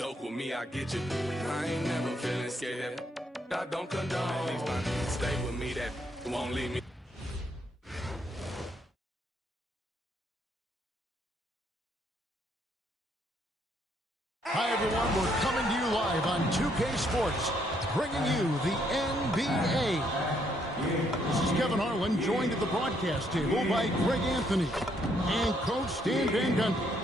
joke with me, I get you. I ain't never feeling scared. I don't condone. Stay with me, that won't leave me. Hi, everyone. We're coming to you live on 2K Sports, bringing you the NBA. This is Kevin Harlan, joined at the broadcast table by Greg Anthony and Coach Stan Van Gundy.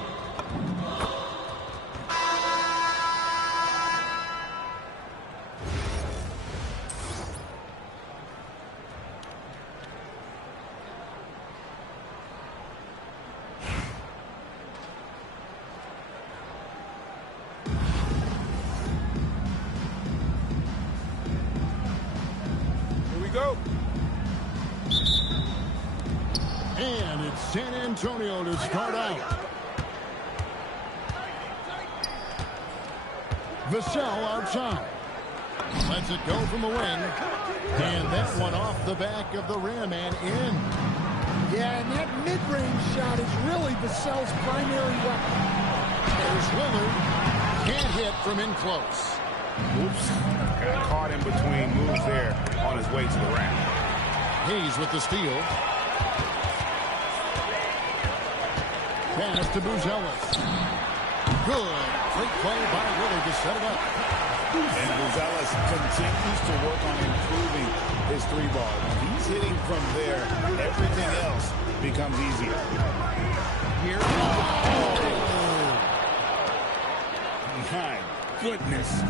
And it's San Antonio to start out. Vassell outside. Lets it go from the wing. And that one off the back of the rim and in. Yeah, and that mid-range shot is really Vassell's primary weapon. There's Lillard. Can't hit from in close. Oops. Got caught in between moves there on his way to the rack. Hayes with the steal. Pass to Buzelis. Good. Great play by Lillard to set it up. And Buzelis continues to work on improving his three ball. When he's hitting from there, everything else becomes easier. Here. My goodness.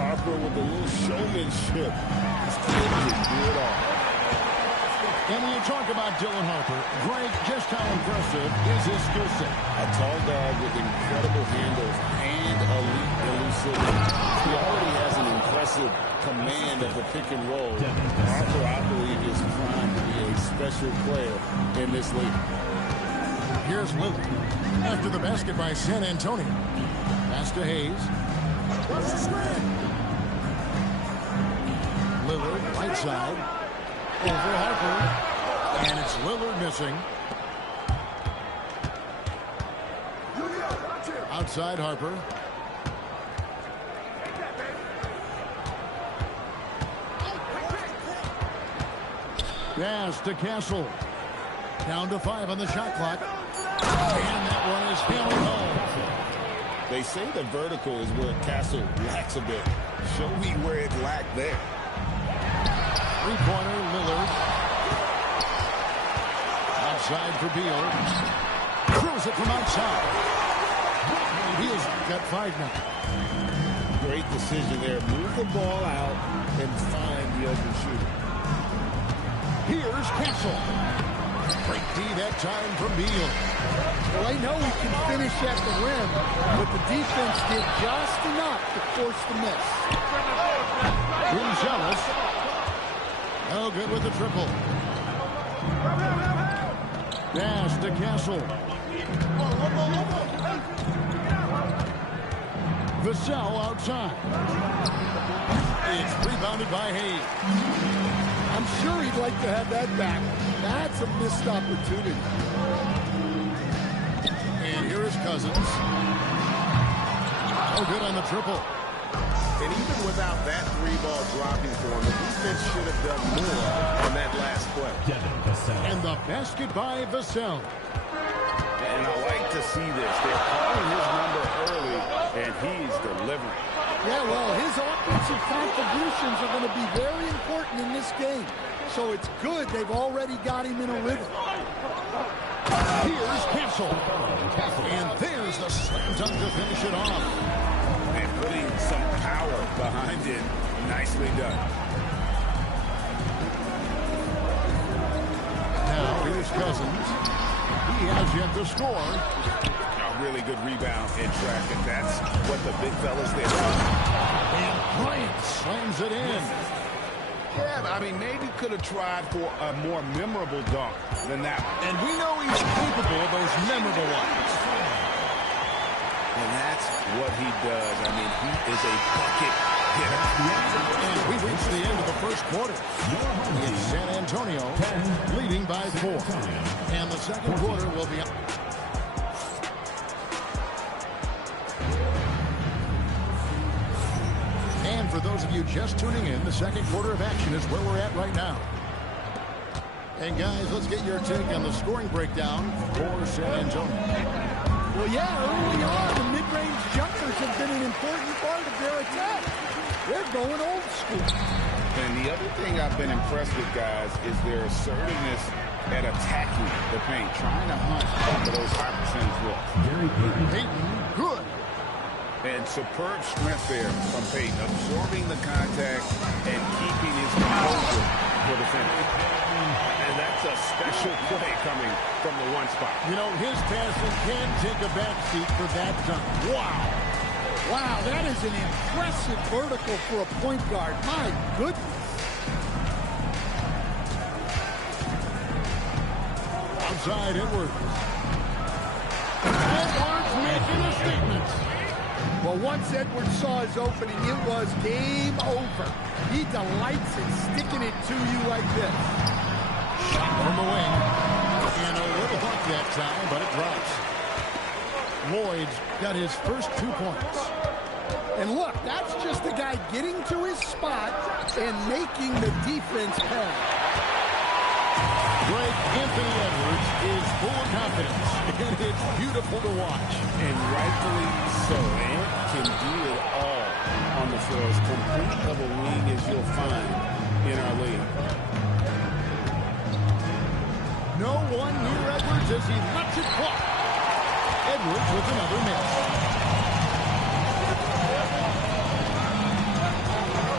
Harper with a little showmanship. This kid can do it all. And when you talk about Dylan Harper, Greg, just how impressive is his skill set? A tall guard with incredible handles and elite elusivity. He already has an impressive command of the pick and roll. Harper, I believe, is primed to be a special player in this league. Here's Lillard. After the basket by San Antonio. Pass to Hayes. Lillard, right side. Over Harper. And it's Lillard missing. Outside Harper. Pass to Castle. Down to 5 on the shot clock. And that one is hammered home. They say the vertical is where Castle lacks a bit. Show me where it lacked there. Three-pointer, Lillard. Outside for Beal. Throws it from outside. Beal's got 5 now. Great decision there. Move the ball out and find the open shooter. Here's Castle. Great D that time from Beal. Well, I know he can finish at the rim, but the defense did just enough to force the miss. Buzelis. No good with the triple. Pass to Castle. Vassell outside. It's rebounded by Hayes. I'm sure he'd like to have that back. That's a missed opportunity. And here is Cousins. No good on the triple. And even without that three-ball dropping for him, the defense should have done more on that last play. And the basket by Vassell. And I like to see this. They're calling his number early, and he's delivering. Yeah, well, his offensive contributions are going to be very important in this game. So it's good they've already got him in a rhythm. Here's Castle. And there's the slam dunk to finish it off. And putting some power behind it. Nicely done. Now here's Cousins. He has yet to score. A really good rebound and track, and that's what the big fella's there. And Bryant slams it in. Yeah, I mean, maybe could have tried for a more memorable dunk than that one. And we know he's capable of those memorable ones. And that's what he does. I mean, he is a bucket hitter. And we reach the end of the first quarter. It's San Antonio leading by 4. And the second quarter will be for those of you just tuning in, the second quarter of action is where we're at right now. And guys, let's get your take on the scoring breakdown for San Antonio. Well, yeah, early on, the mid-range jumpers have been an important part of their attack. They're going old school. And the other thing I've been impressed with, guys, is their assertiveness at attacking the paint, trying to hunt for those high percentage looks. Payton, good. And superb strength there from Payton, absorbing the contact and keeping his composure for the finish. And that's a special play coming from the one spot. You know, his passing can take a backseat for that dunk. Wow. Wow, that is an impressive vertical for a point guard. My goodness. Outside Edwards. Edwards making a statement. Well, once Edwards saw his opening, it was game over. He delights in sticking it to you like this. Shot from the wing. And a little hook that time, but it drops. Lloyd's got his first 2 points. And look, that's just a guy getting to his spot and making the defense pay. Greg Anthony Edwards is full of confidence, and it's beautiful to watch. And rightfully so. Ant can do it all on the floor. As complete of a wing as you'll find in our league. No one near Edwards as he lets it fly. Edwards with another miss.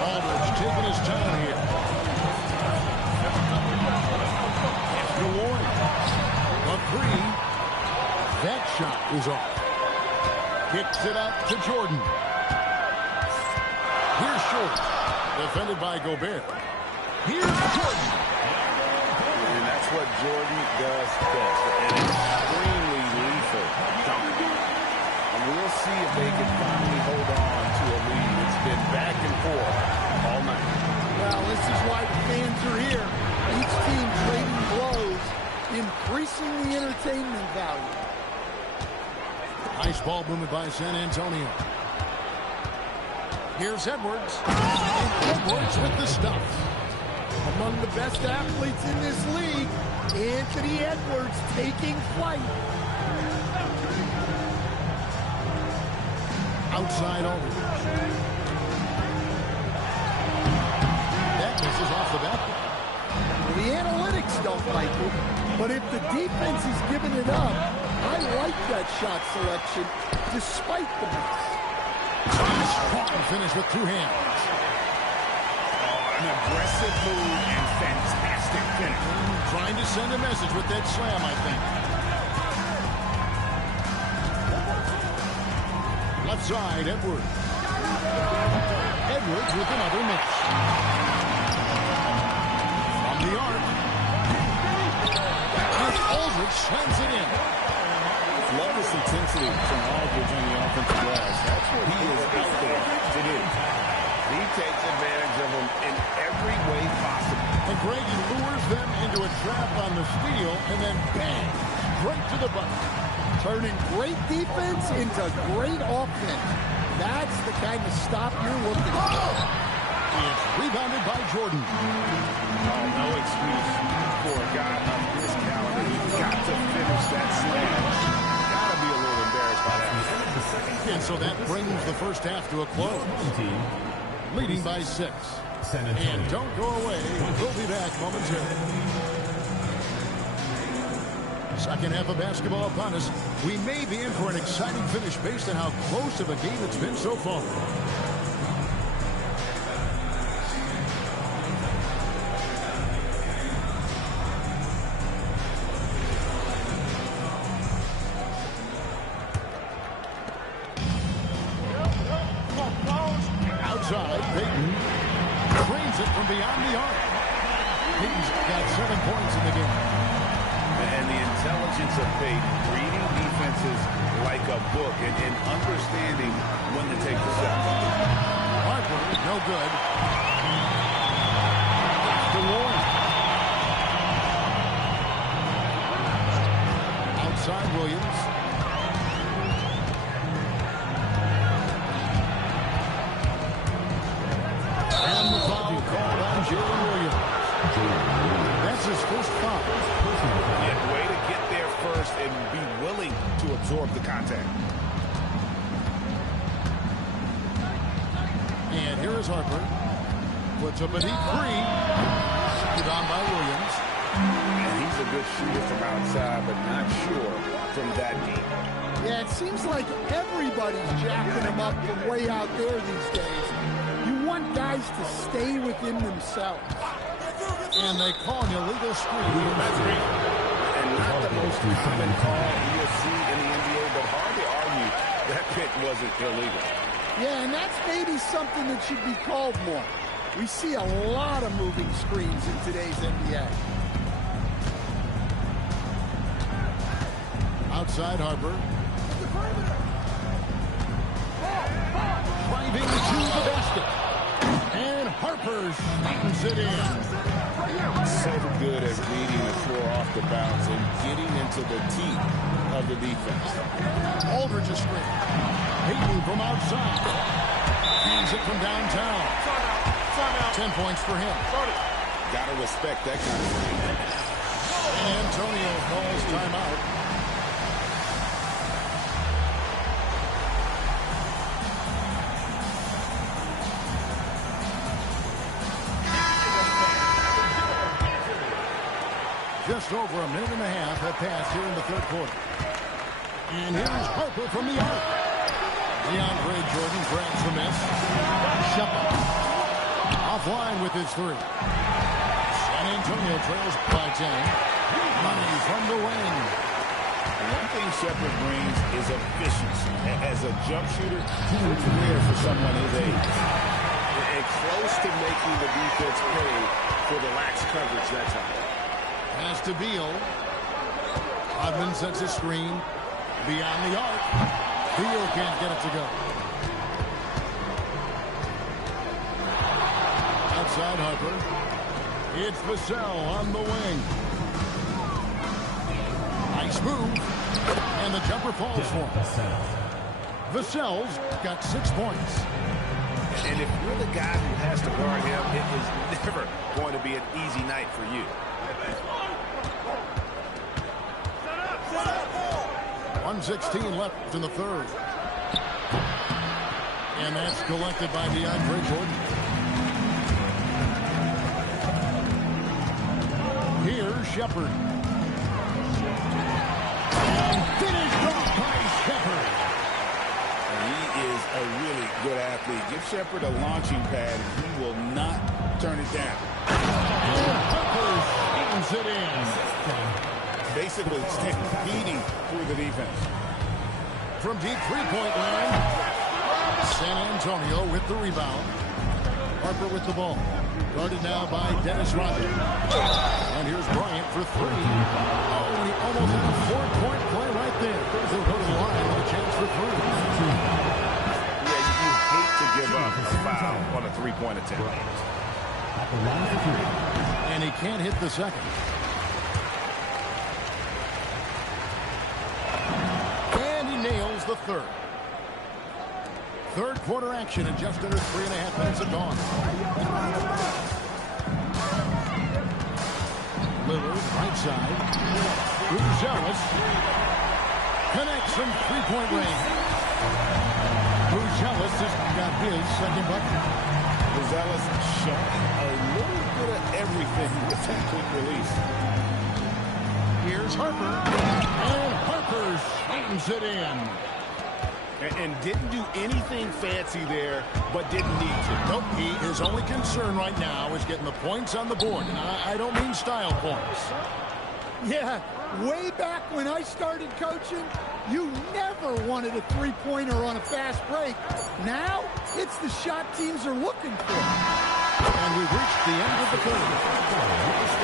Aldridge taking his time here. After warning. A three. That shot is off. Kicks it up to Jordan. Here's Short. Defended by Gobert. Here's Jordan. And that's what Jordan does best. An extremely lethal dunk. And we'll see if they can finally hold on to a lead. It's been back and forth all night. Well, this is why the fans are here. Each team trading blows, increasing the entertainment value. Nice ball movement by San Antonio. Here's Edwards. And Edwards with the stuff. Among the best athletes in this league, Anthony Edwards taking flight. Outside Aldridge. That misses off the basket. The analytics don't like it, but if the defense is giving it up, I like that shot selection despite the miss. Strong finish with 2 hands. An aggressive move and fantastic finish. Trying to send a message with that slam, I think. Left side, Edwards. Edwards with another miss. From the arc. And Aldridge slams it in. Love this intensity from Aldridge on the offensive glass. That's what he is out there to do. He takes advantage of them in every way possible. And Greg lures them into a trap on the steal, and then bang, right to the bucket. Turning great defense into great offense. That's the kind of stop you're looking for. It's rebounded by Jordan. Oh, no excuse for a guy of this caliber. He's got to finish that slam. Got to be a little embarrassed by that. And so that brings the first half to a close. Leading by 6. And don't go away. We'll be back momentarily. Second half of basketball upon us. We may be in for an exciting finish based on how close of a game it's been so far. Outside, Payton cranes it from beyond the arc. Payton's got 7 points in the game. And the intelligence of Payton, reading defenses like a book and understanding when to take the shot. Harper, no good. The warning. Outside Williams. That's his first foul. Yeah, way to get there first and be willing to absorb the contact. And here is Harper. Puts up a deep three. Shot on by Williams. And he's a good shooter from outside, but not sure from that deep. Yeah, it seems like everybody's jacking him up from way out there these days. You want guys to stay within themselves. And they call an illegal screen. And not the most common call you'll see in the NBA, but hard to argue that pick wasn't illegal. Yeah, and that's maybe something that should be called more. We see a lot of moving screens in today's NBA. Outside Harper. Driving to the basket. And Harper slams it in. So good at reading the floor off the bounce and getting into the teeth of the defense. Aldridge's screen. Myteam from outside. Hands it from downtown. 10 points for him. Gotta respect that kind of thing. San Antonio calls timeout. Just over a minute and a half have passed here in the third quarter. And here's Harper from the arc. DeAndre Jordan grabs the miss. Shepard offline with his three. San Antonio trails by 10. Money from the wing. One thing Shepard brings is efficiency. As a jump shooter, pretty rare for someone his age. And close to making the defense pay for the lax coverage that time. Pass to Beal. Rodman sets a screen beyond the arc. Beal can't get it to go. Outside Harper. It's Vassell on the wing. Nice move. And the jumper falls for him. Vassell's got 6 points. And if you're the guy who has to guard him, it is never going to be an easy night for you. 1:16 left in the third. And that's collected by DeAndre Jordan. Here's Shepard. And finished off by Shepard. He is a really good athlete. Give Shepard a launching pad. He will not turn it down. And Harper slams it in. Basically beating through the defense. From deep three-point line, San Antonio with the rebound. Harper with the ball. Guarded now by Dennis Rodman. And here's Bryant for three. Oh, he almost had a 4-point play right there. He'll go to the line with a chance for three. Yeah, you hate to give up a foul on a three-point attempt. And he can't hit the second. Nails the third. Third quarter action in just under 3.5 minutes have gone. Lillard, right side. Buzelis connects from three-point range. Buzelis has got his second bucket. Buzelis showing a little bit of everything with that quick release. Here's Harper. And Harper slams it in. And didn't do anything fancy there, but didn't need to. Nope, his only concern right now is getting the points on the board. And I don't mean style points. Yeah, way back when I started coaching, you never wanted a three-pointer on a fast break. Now, it's the shot teams are looking for. And we've reached the end of the third.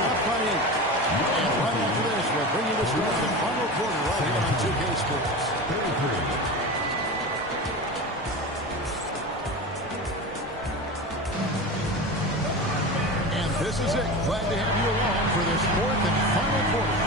Up by 8. And right after this, we'll bring you the start of the final quarter right here on 2K Sports. And this is it. Glad to have you along for this fourth and final quarter.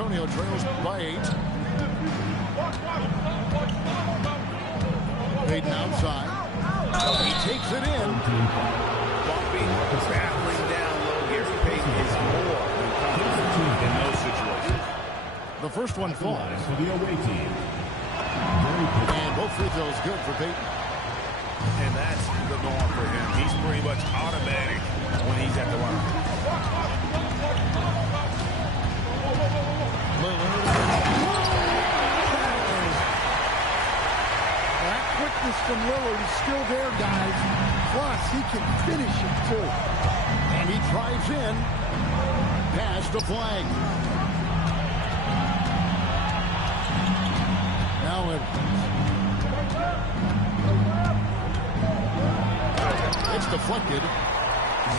Antonio trails by 8. Payton outside. He takes it in. Bumping, battling down low. Gary Payton is more than comfortable in those situations. The first one falls. For the away team. And both free throws good for Payton. And that's the norm for him. He's pretty much automatic when he's at the line. That quickness from Lillard is still there, guys. Plus, he can finish it, too. And he drives in. Past the flag. Now it's deflected.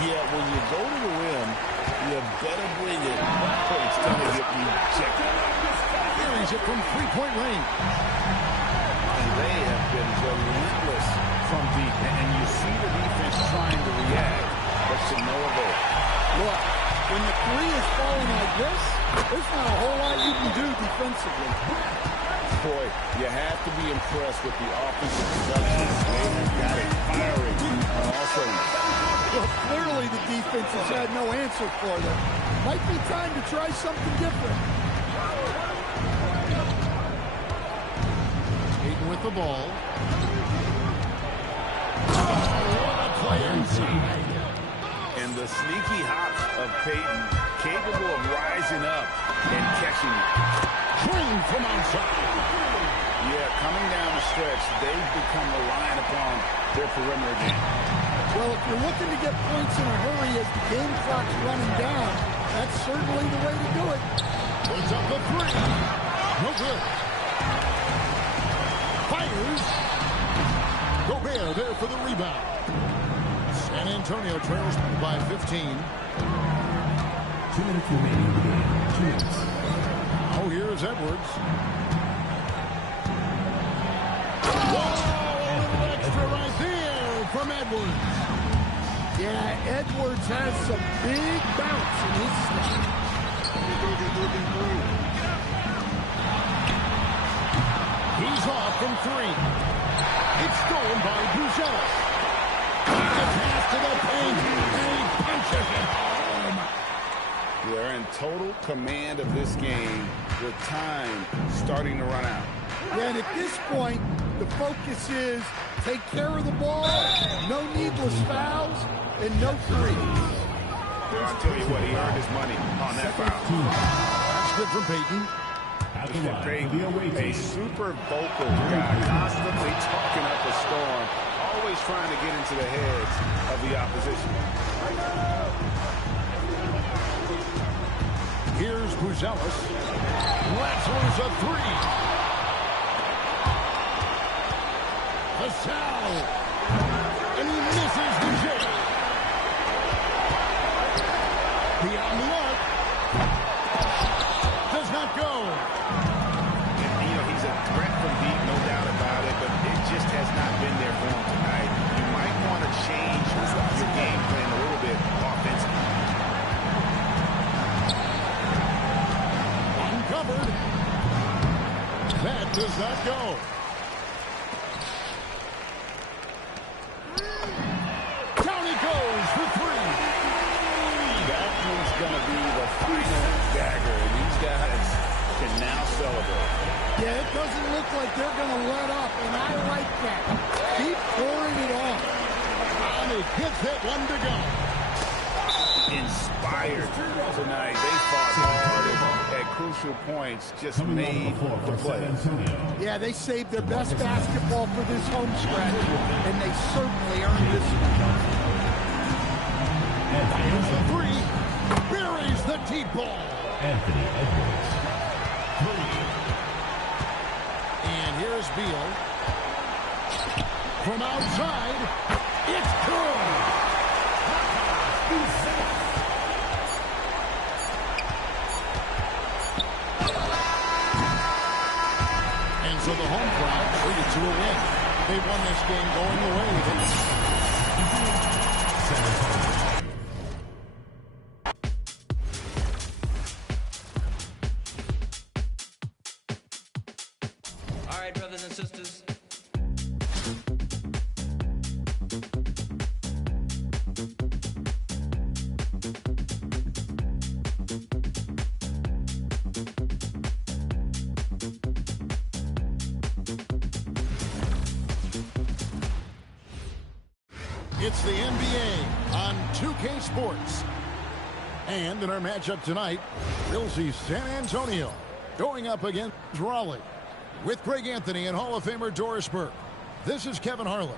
Yeah, when you go to the rim, you better bring it, or it's going to get rejected. Carries it from three-point range. And they have been relentless from deep. And you see the defense trying to react, but to no avail. Look, when the three is falling like this, there's not a whole lot you can do defensively. Boy, you have to be impressed with the offensive production. They have got it firing on all cylinders. Well, clearly the defense has had no answer for them. Might be time to try something different. Payton with the ball. What a play inside. And the sneaky hops of Payton, capable of rising up and catching it. Green from outside. Yeah, coming down the stretch, they've become reliant upon their perimeter game. Well, if you're looking to get points in a hurry as the game clock's running down, that's certainly the way to do it. Puts up the three. No good. Fires. Gobert there for the rebound. San Antonio trails by 15. 2 minutes remaining in the game. 2 minutes. Oh, here's Edwards. Whoa, a little extra right there from Edwards. Yeah, Edwards has some big bounce in his step. He's off from 3. It's stolen by Buzelis. The pass to the paint, and he punches it home. They're in total command of this game with time starting to run out. Yeah, and at this point, the focus is take care of the ball, no needless fouls, and no threes. I'll tell you what, he earned his money on that foul. That's good from Payton. At the line for the away A team. super vocal guy, constantly talking up a storm, always trying to get into the heads of the opposition. Here's Buzelis. Lets loose a 3. Vassell. And he misses the shot. Beyond the arc. Does not go. And, you know, he's a threat from deep, no doubt about it, but it just has not been there for him tonight. You might want to change your game plan a little bit offensively. Uncovered. That does not go. Down he goes for 3. That one's going to be the final dagger, and these guys can now celebrate. Yeah, it doesn't look like they're going to let up, and I like that. Keep pouring it on. And he gets that one to go. Inspired tonight. They fought hard at crucial points, just Coming made on the floor the for San play. Antonio. Yeah, they saved their best basketball for this home stretch, and they certainly earned this one. Here's the 3. Buries the deep ball. Anthony Edwards. 3. And here's Beal. From outside, it's good. And so the home crowd treated to a win. They won this game going away. San Antonio. It's the NBA on 2K Sports. And in our matchup tonight, we'll see San Antonio going up against Raleigh with Greg Anthony and Hall of Famer Doris Burke. This is Kevin Harlan.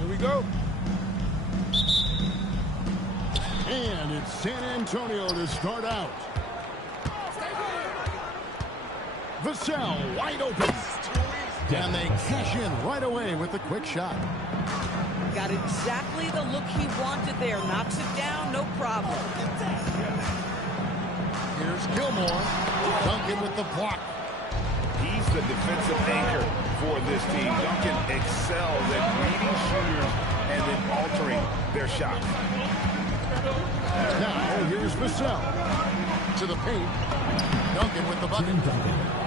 Here we go. And it's San Antonio to start out. Vassell wide open. And they cash in right away with the quick shot. Got exactly the look he wanted there. Knocks it down, no problem. Here's Gilmore. Duncan with the block. He's the defensive anchor for this team. Duncan excels at reading shooters and then altering their shot. Now here's Vassell to the paint. Duncan with the bucket.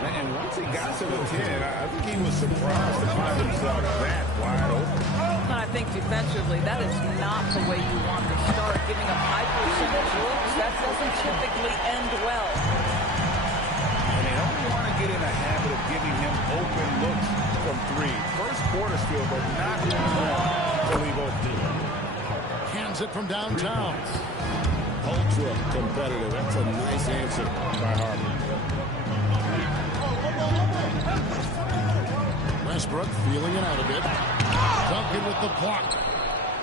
And once he got to the 10, I think he was surprised to find himself that wide open. And I think defensively, that is not the way you want to start. Giving up high percentage looks, that doesn't typically end well. And they don't want to get in a habit of giving him open looks from three. First quarter still, but not long to leave open. Hands it from downtown. Ultra competitive. That's a nice answer by Harper. Westbrook feeling it out a bit. Duncan with the block.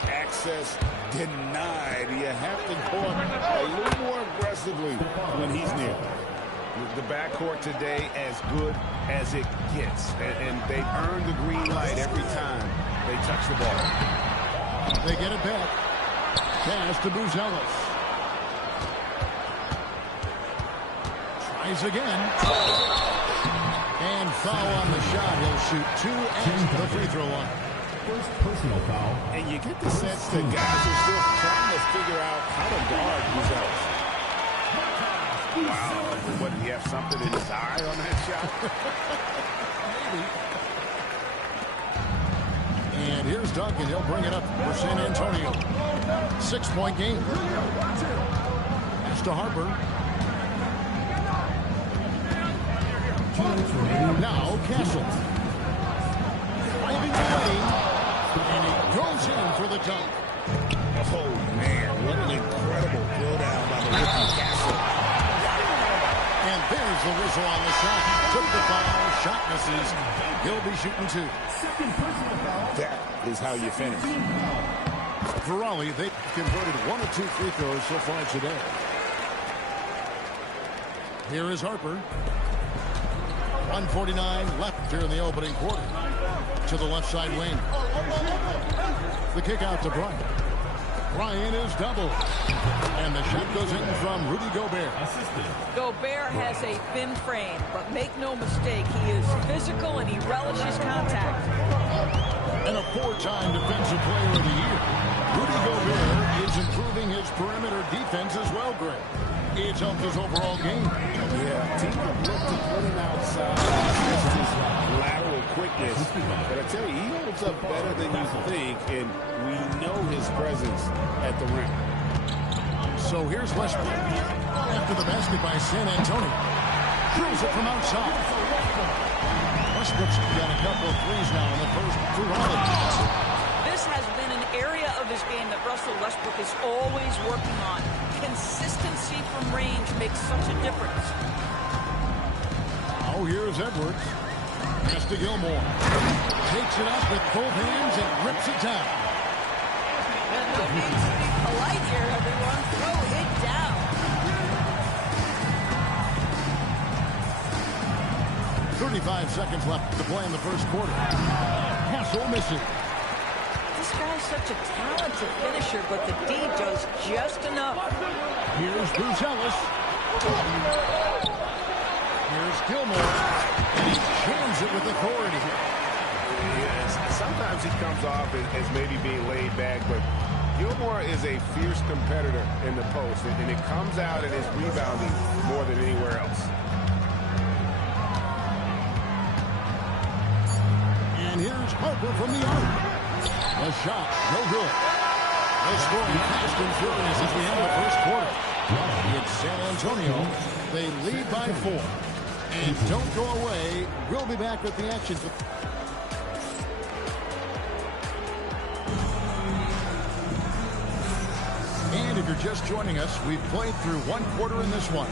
Access denied. You have to go up a little more aggressively when he's near. The backcourt today as good as it gets. And they've earned the green light every time they touch the ball. They get it back. Pass to Buzelis. Tries again. And foul on the shot. He'll shoot two at the free throw line. First personal foul. And you get the sense that guys are still trying to figure out how to guard Buzelis. Wow. What, did he have something in his eye on that shot? Maybe. And here's Duncan. He'll bring it up for San Antonio. 6-point game. Pass to Harper. Now Castle. Driving the lane. And he goes in for the dunk. Oh, man. What an incredible throw down by the rookie Castle. And there's the whistle on the shot. Took the foul. Shot misses. He'll be shooting two. That is how you finish. For Raleigh, they've converted 1 of 2 free throws so far today. Here is Harper. 1:49 left here in the opening quarter. To the left side wing. The kick out to Bryant. Bryant is doubled. And the shot goes in from Rudy Gobert. Gobert has a thin frame, but make no mistake, he is physical and he relishes contact. And a 4-time Defensive Player of the Year. Rudy Gobert is improving his perimeter defense as well, Greg. It's helped his overall game. Yeah, team have looked to put him outside. Just his lateral quickness. But I tell you, he holds up better than you think, and we know his presence at the rim. So here's Westbrook. After the basket by San Antonio. Drills it from outside. Westbrook's got a couple of threes now in the first for Raleigh. This has been an area of his game that Russell Westbrook is always working on. Consistency from range makes such a difference. Oh, here's Edwards. Pass to Gilmore. Takes it up with both hands and rips it down. And no need to be polite here, everyone. Throw it down. 35 seconds left to play in the first quarter. Castle missing. This guy's such a talented finisher, but the D does just enough. Here's Buzelis. Here's Gilmore. And he jams it with authority. Yes, sometimes he comes off as maybe being laid back, but Gilmore is a fierce competitor in the post, and it comes out in his rebounding more than anywhere else. And here's Harper from the arc. A shot, no good. No scoring fast and furious as we end the first quarter. It's San Antonio. They lead by 4. And don't go away. We'll be back with the action. And if you're just joining us, we've played through 1 quarter in this one.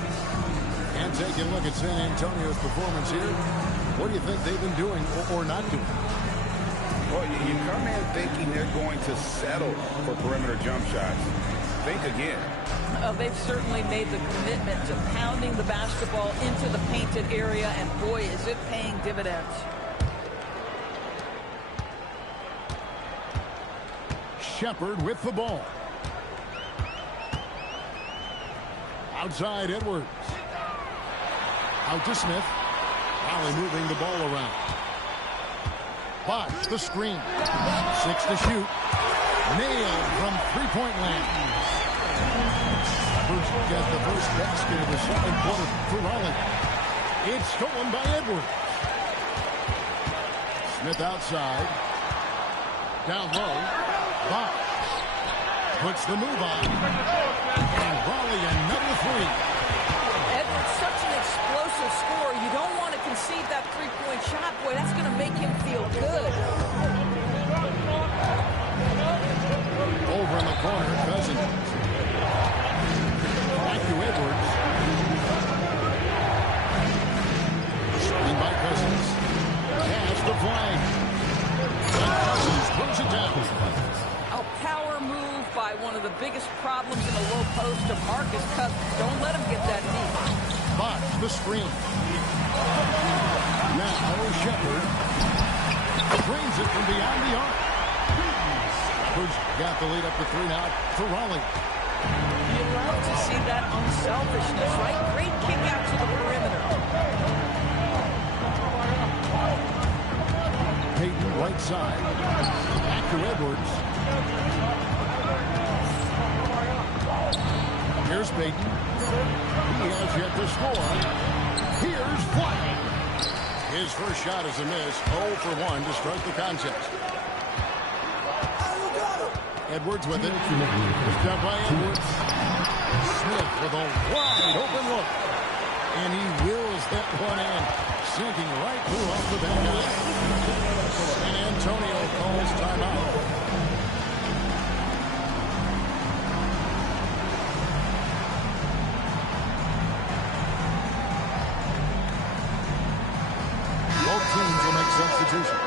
And taking a look at San Antonio's performance here. What do you think they've been doing or not doing? Well, you come in thinking they're going to settle for perimeter jump shots. Think again. They've certainly made the commitment to pounding the basketball into the painted area, and boy, is it paying dividends. Shepard with the ball. Outside Edwards. Out to Smith. Raleigh moving the ball around. Bosch the screen. 6 to shoot. Nailed from three-point land. Edwards got the first basket of the second quarter for Raleigh. It's stolen by Edwards. Smith outside. Down low. Bosch puts the move on. And Raleigh another 3. Edwards, such an explosive scorer. You don't want to concede that three-point shot. Boy, that's going to make him feel good. Over in the corner, Cousins. Back to Edwards. Screen by Cousins. Pass the flag. And Cousins throws it down. A power move by one of the biggest problems in the low post of Marcus Cousins. Don't let him get that deep. Bosch the screen. Now Shepard drains it from beyond the arc. Edwards got the lead up to 3 now for Raleigh. You love to see that unselfishness, right? Great kick out to the perimeter. Payton right side. Back to Edwards. Here's Payton. He has yet to score. Here's Flag. His first shot is a miss. 0 for 1 to start the contest. Edwards with it. Picked up by Edwards. Smith with a wide open look. And he wills that one in. Sinking right through off the back line. San Antonio calls timeout. Both teams will make substitutions.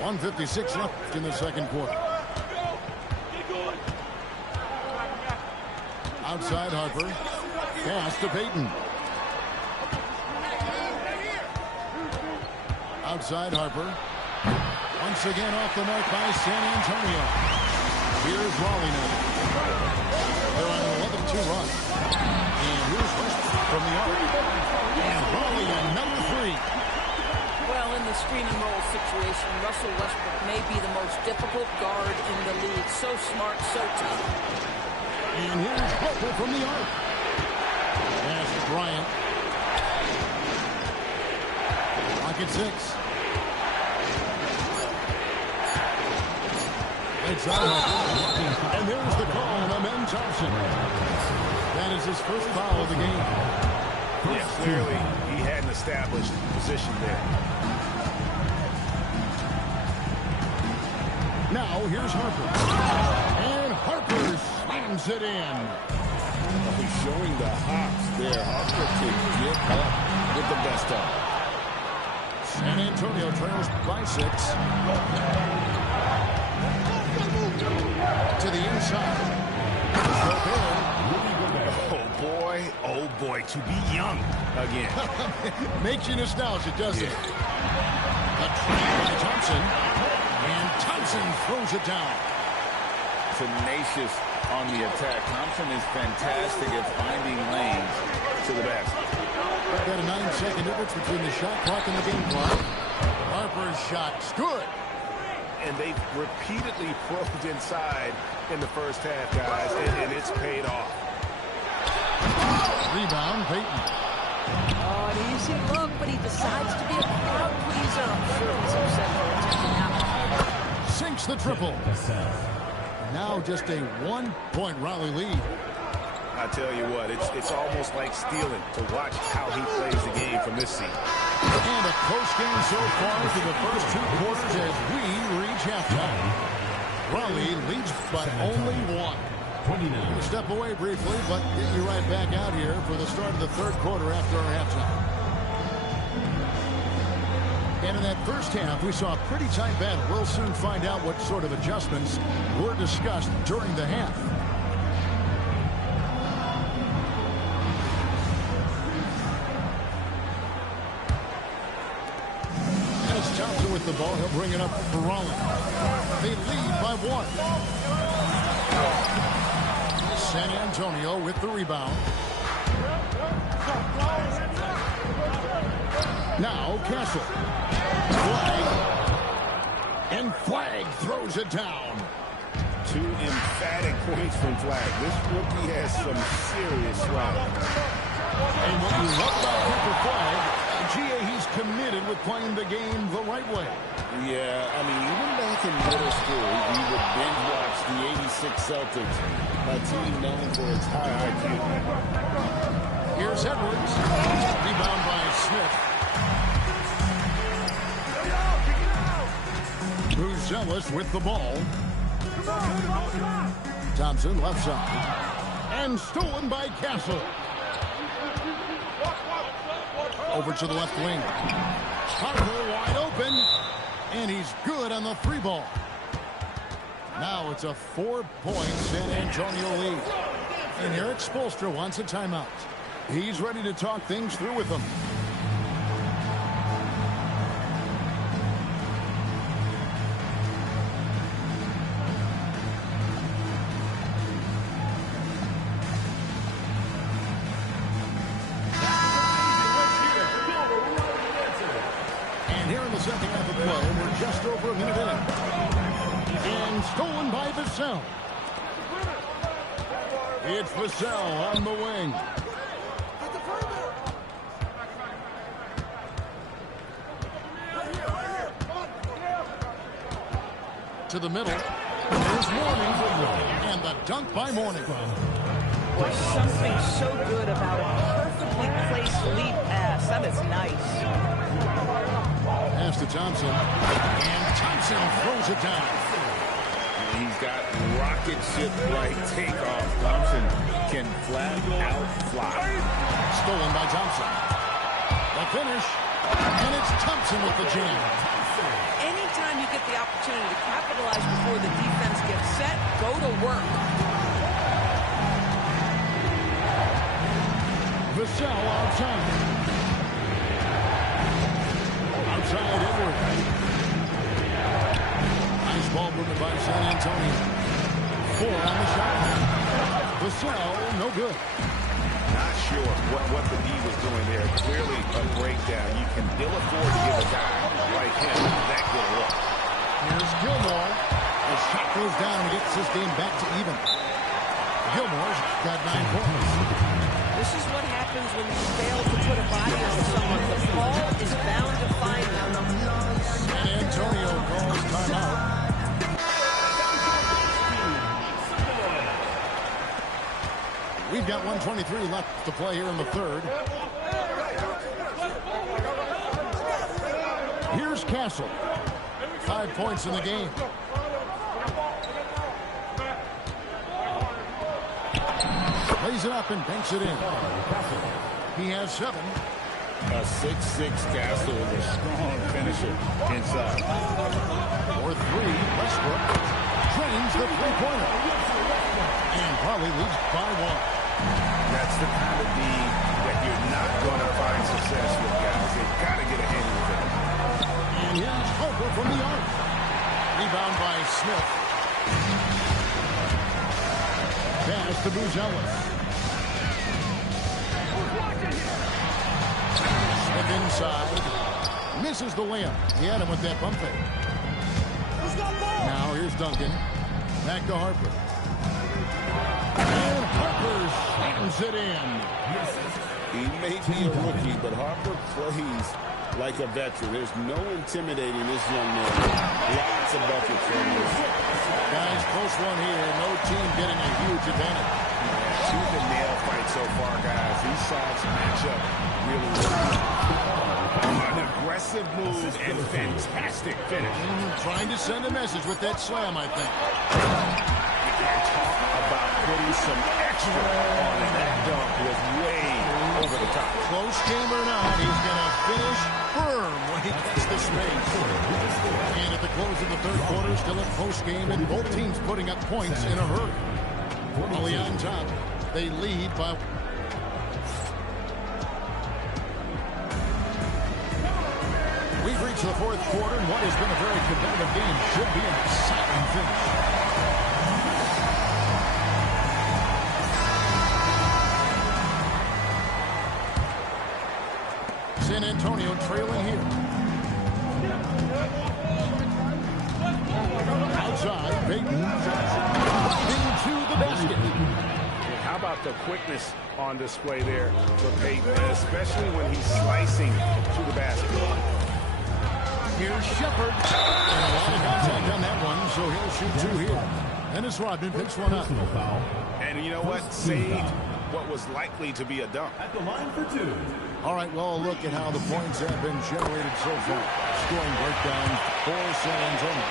.156 left in the second quarter. Outside Harper. Pass to Payton. Outside Harper. Once again off the mark by San Antonio. Here's Raleigh now. They're on an 11-2 run. And here's Westbrook from the arc. And Raleigh another 3. Well, in the screen and roll situation, Russell Westbrook may be the most difficult guard in the league. So smart, so tough. And here's Harper from the arc. Pass to Bryant. Pocket 6. It's out Harper. And there's the call on Amen Thompson. That is his first foul of the game. Yeah, clearly he had an established position there. Now here's Harper. And Harper slams it in. He's showing the hops there. Harper can get up with the best of it. San Antonio trails by 6. To the inside. Oh boy, to be young again. Makes you nostalgic, doesn't it? A try by Thompson. And Thompson throws it down. Tenacious on the attack. Thompson is fantastic at finding lanes to the basket. I've got a 9-second difference between the shot clock and the game clock. Harper's shot's good. And they've repeatedly probed inside in the first half, guys, and it's paid off. Rebound, Payton. Oh, an easy look, but he decides to be a crowd pleaser. I'm sure he's upset for attempting that one. Sinks the triple. Now just a 1-point Raleigh lead. I tell you what, it's almost like stealing to watch how he plays the game from this seat. And a close game so far through the first 2 quarters as we reach halftime. Raleigh leads by only 1. 29. We'll step away briefly, but get you right back out here for the start of the 3rd quarter after our halftime. And in that first half, we saw a pretty tight battle. We'll soon find out what sort of adjustments were discussed during the half. And it's Thompson with the ball. He'll bring it up for Raleigh. They lead by 1. San Antonio with the rebound. Now Castle. Flag. And Flag throws it down. 2 emphatic points from Flag. This rookie has some serious swag. And what you love about Cooper Flag, GA, he's committed with playing the game the right way. Yeah, I mean, even back in middle school, we would binge watch the '86 Celtics, a team known for its high IQ. Here's Edwards. Rebound by Smith. Buzelis with the ball. Thompson left side. And stolen by Castle. Over to the left wing. Harper wide open. And he's good on the 3 ball. Now it's a 4-point San Antonio lead. And Eric Spoelstra wants a timeout. He's ready to talk things through with them. Second half of play, and we're just over a minute in. And stolen by Vassell. It's Vassell on the wing. To the middle. There's Mourning. And the dunk by Mourning. There's something so good about a perfectly placed lead pass. That is nice. Pass to Thompson. And Thompson throws it down. He's got rocket ship-like takeoff. Thompson can flat out fly. Stolen by Thompson. The finish. And it's Thompson with the jam. Anytime you get the opportunity to capitalize before the defense gets set, go to work. Vassell outside. Outside Edwards. Nice ball movement by San Antonio. 4 on the shot. Vassell, no good. Not sure what the D was doing there. Clearly a breakdown. You can ill afford to give a guy like him that good look. Here's Gilmore. The shot goes down and gets this game back to even. Gilmore's got 9 points. This is what happens when you fail to put a body on someone. The ball is bound to find them. San Antonio calls timeout. We've got 1:23 left to play here in the 3rd. Here's Castle. 5 points in the game. Lays it up and banks it in. He has 7. A 6'6" Castle is a strong finisher inside. For 3, Westbrook drains the 3-pointer. And Raleigh leads by 1. That's the kind of D that you're not going to find success with, guys. They've got to get a handle with it. And here's Harper from the arc. Rebound by Smith. Pass to Buzelis. Smith inside. Misses the layup. He had him with that bump fake. Now here's Duncan. Back to Harper. And Harper slams it in. He may be a rookie, but Harper plays like a veteran. There's no intimidating this young man. Lots of buckets for him. Guys, close one here. No team getting a huge advantage. Tooth-and-nail fight so far, guys. These sides match up really well. An aggressive move and fantastic finish. Trying to send a message with that slam, I think. And talk about putting some extra on it. That dunk was way over the top. Close game or not, he's going to finish firm when he gets the space. And at the close of the third quarter, still a close game, and both teams putting up points in a hurry. Only on top, they lead by... We've reached the fourth quarter, and what has been a very competitive game should be an exciting finish. San Antonio trailing here. Outside, Payton into the basket. How about the quickness on display there for Payton, especially when he's slicing to the basket. Here's Shepard. And a lot of contact on that one, so he'll shoot two here. Dennis Rodman picks one up. And you know what? Saved what was likely to be a dunk. At the line for two. All right, well, look at how the points have been generated so far. Scoring breakdown for San Antonio.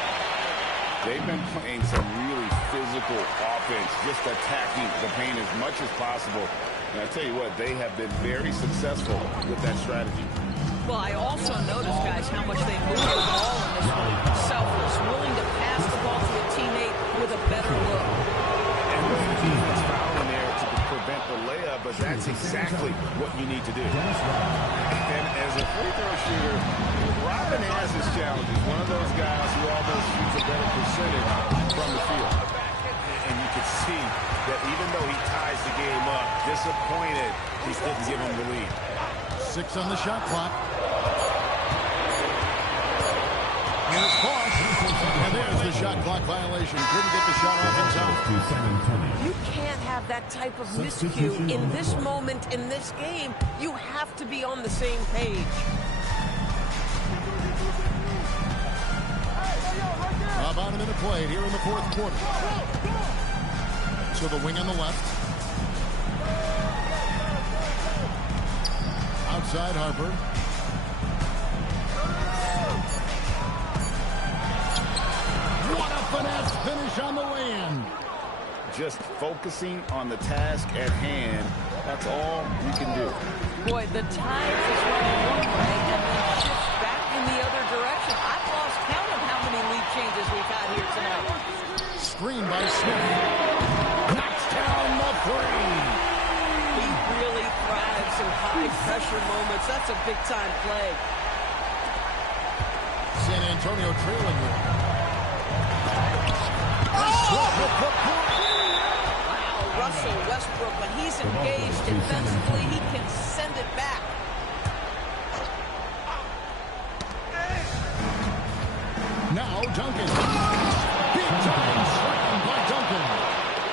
They've been playing some really physical offense, just attacking the paint as much as possible. And I tell you what, they have been very successful with that strategy. Well, I also noticed, guys, how much they move the ball in this one. Selfless, willing to pass the ball to a teammate with a better look. And the defense foul in there to prevent the layup, but that's exactly what you need to do. And as a free throw shooter, Robin has his challenges. One of those guys who almost shoots a better percentage from the field. And you can see that even though he ties the game up, disappointed he didn't give him the lead. 6 on the shot clock. Here's Bosch. And there's the shot clock violation. Couldn't get the shot off in time. You can't have that type of miscue in this moment in this game. You have to be on the same page. About a minute played here in the fourth quarter. So the wing on the left. Outside Harper. What a finesse finish on the way-in. Just focusing on the task at hand, that's all you can do. Boy, the tide is running one way and then shifts back in the other direction. I've lost count of how many lead changes we've had here tonight. Screen by Smith. Knocks down the three. He really thrives in high-pressure moments. That's a big-time play. San Antonio trailing here. Wow, Russell Westbrook, when he's engaged defensively, he can send it back. Now Duncan. Big time slam by Duncan.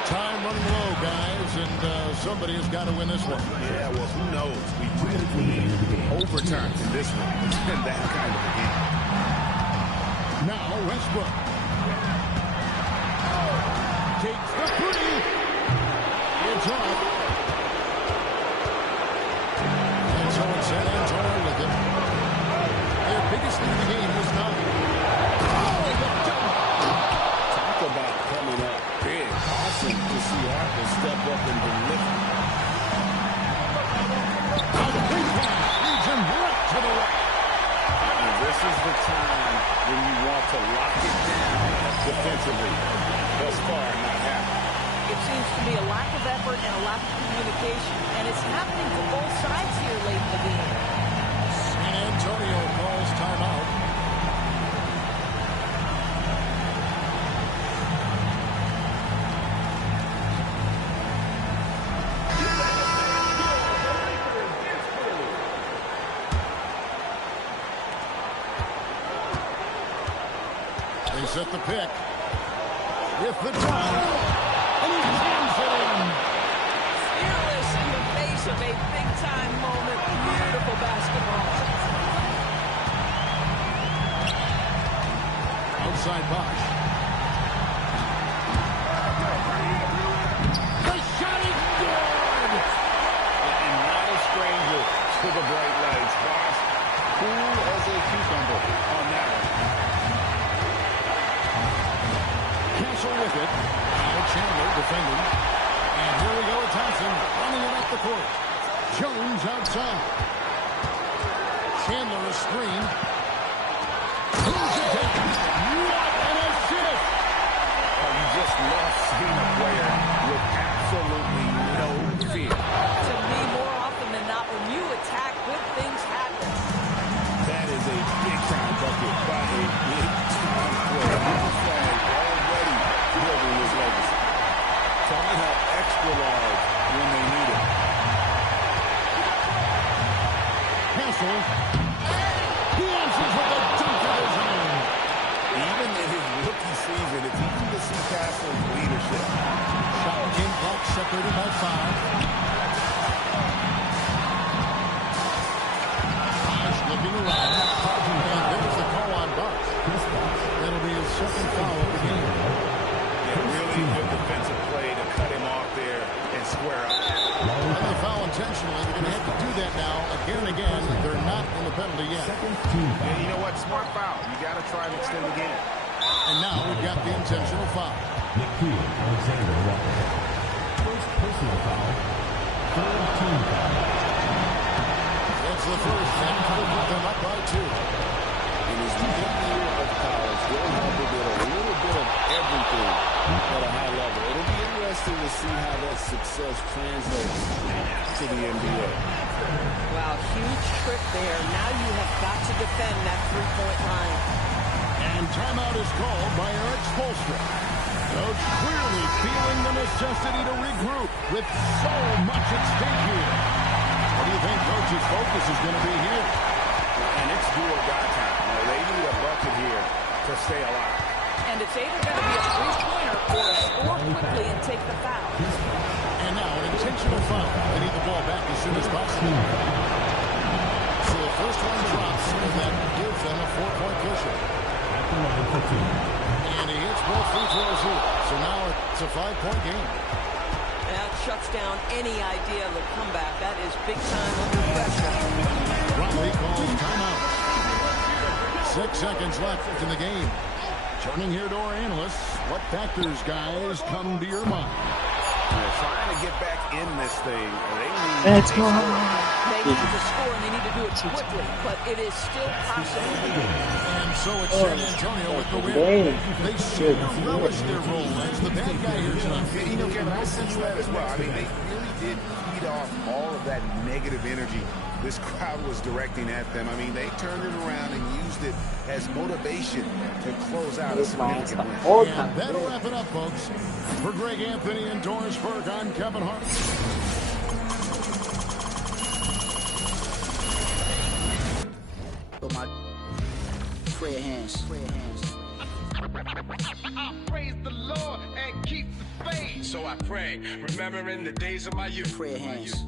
Time running low, guys, and somebody has got to win this one. Yeah, well, who knows? We really need overtime in this one. It's been that kind of a game. Now Westbrook. Takes the three. It's up. And so it's San Antonio with it. Their biggest lead in the game was 9. Talk about coming up big. Awesome to see Harper step up and deliver. Now the big pass leads him right to the right. And this is the time when you want to lock it down defensively. Thus far, not happening. It seems to be a lack of effort and a lack of communication, and it's happening to both sides here late in the game. San Antonio calls timeout. They set the pick with the drive, and he hands it in. Fearless in the face of a big-time moment. Beautiful basketball. Thompson running it up the court. Jones outside. Chandler a screen. Moves it down. What an assist! Oh, you just love seeing a player with absolutely no fear. To me, more often than not, when you attack, good things happen. That is a big-time bucket by a big-time player. This flag already building his legacy. Tell me how extra large when they need it. Castle. He answers with a dunk of his own. Even in his rookie season, it's easy to see Castle's leadership. Shot in block separated by 5. Bosh looking around. And there's the call on Bosh. That'll be his second foul of the game. Yeah, really good defensive play to cut him off there and square up. And they foul intentionally. They're going to have to do that now again and again. They're not in the penalty yet. Yeah, you know what? Smart foul. You got to try and extend the game. And now we've got the intentional foul. Myteam Alexander Walker. First personal foul. Third team foul. That's the first. That could put them up by 2. In his mid-year of college, Will Harper did a little bit of everything at a high level. It'll be interesting to see how that success translates to the NBA. Wow, huge trick there. Now you have got to defend that three-point line. And timeout is called by Eric Spoelstra. Coach clearly feeling the necessity to regroup with so much at stake here. What do you think Coach's focus is going to be here? And it's do or die time. You know, they need a bucket here to stay alive. And it's either going to be a three-pointer or score quickly and take the foul. And now an intentional foul. They need the ball back as soon as possible. So the first one drops, and that gives them a 4-point cushion. And he hits both free throws here. So now it's a 5-point game. That shuts down any idea of a comeback. That is big time under pressure. Romley calls timeout. 6 seconds left in the game. Turning here to our analysts, what factors, guys, come to your mind? They're trying to get back in this thing. They need Let's go. They need to score, and they need to do it quickly, but it is still possible. And so it's San Antonio with the win. They seem to relish their role as the bad guy here tonight. You know, Kevin, I sense that as well. I mean, they really did feed off all of that negative energy this crowd was directing at them. I mean, they turned it around and used it as motivation to close out a significant win. And that'll wrap it up, folks. For Greg Anthony and Doris Burke, I'm Kevin Hart. Put my prayer hands. Praise the Lord and keep the faith. So I pray, remembering the days of my youth. Prayer hands.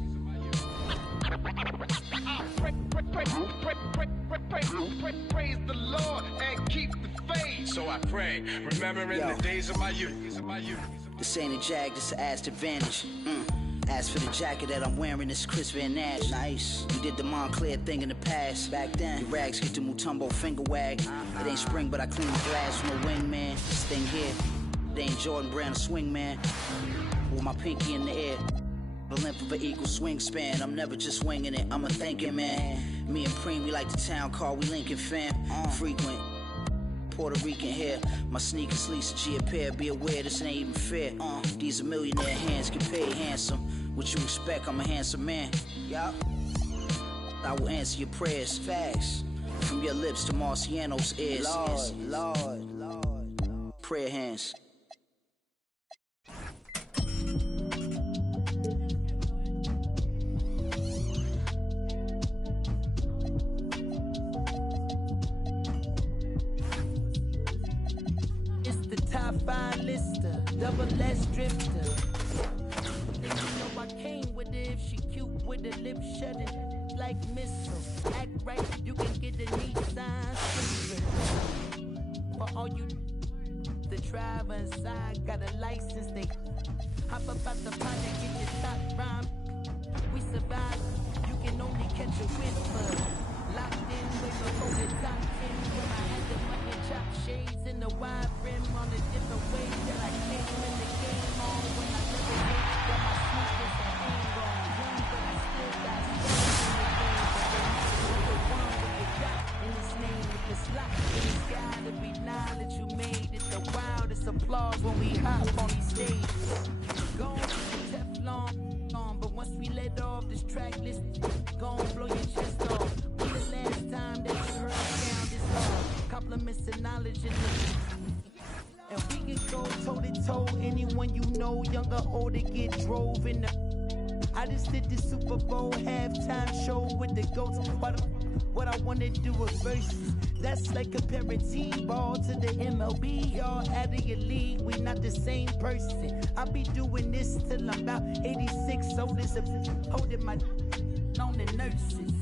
Praise the Lord and keep the faith. So I pray, remembering the days of my youth. This ain't a jag, this a ass advantage. As for the jacket that I'm wearing, it's Chris Van Nash. Nice. You did the Montclair thing in the past. Back then, your rags get the Mutombo finger wag. It ain't spring, but I clean the glass from a wingman. This thing here, it ain't Jordan Brand, a swing man. With my pinky in the air. The length of an equal swing span. I'm never just winging it, I'm a thinking man. Me and Preem, we like the town car, we Lincoln fam. Frequent. Puerto Rican hair. My sneakers Lisa G a pair. Be aware, this ain't even fair. These are millionaire hands, get paid handsome. What you expect, I'm a handsome man. Yup. I will answer your prayers. Facts. From your lips to Marciano's ears. Lord. Prayer hands. Top 5 lister, double S drifter. You know I came with it if she cute with the lip shutting like missile. Act right, you can get the Nissan Sentra. For all you, the driver inside got a license. They hop up out the pot and get your top rhyme. We survive, you can only catch a whisper. Locked in way before the top 10. When I had the money chop shades in the wide rim on a different way that I came in the game on. When I never got my sneakers track list, gon' blow your chest off. When the last time that you heard a sound this hard? Compliments and knowledge and we can go toe to toe. Anyone you know, young or old, to get drove in the. I just did the Super Bowl halftime show with the GOATs. What I wanna do is versus. That's like comparing T-ball to the MLB. Y'all out of your league, we not the same person. I'll be doing this till I'm about 86. Old as a holding my on the nurses.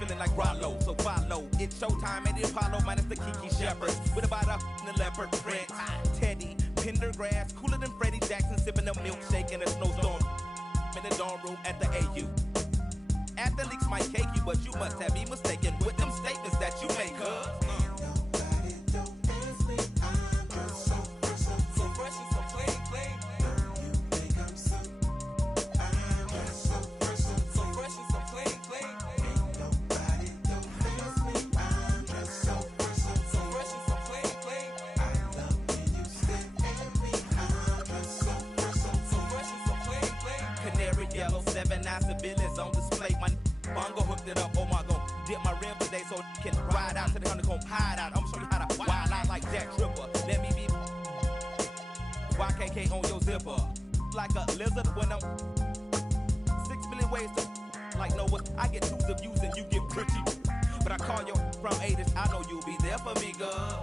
Feeling like Rollo, so follow. It's showtime at the Apollo minus the Kiki Shepherds. With about a the leopard print. Teddy, Pendergrass, cooler than Freddie Jackson, sipping a milkshake in a snowstorm. In the dorm room at the AU. Athletes might cake you, but you must have me mistaken with them statements that you make, yellow 7-9 civilians on display. My bongo hooked it up. Oh my god, dip my rim today so it can ride out to the honeycomb hide out. I'm gonna show you how to wild out like Jack Tripper. Let me be YKK on your zipper. Like a lizard when I'm 6 million ways to like Noah. I get twos of views and you get pretty. But I call your from 80s. I know you'll be there for me, girl.